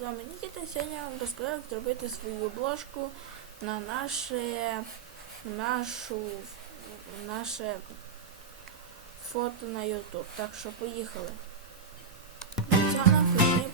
з вами Нікіта. Сьогодні я вам розказав, зробити свою обложку на наше нашу, наше фото на YouTube. Так що поїхали. Для цього нам потрібно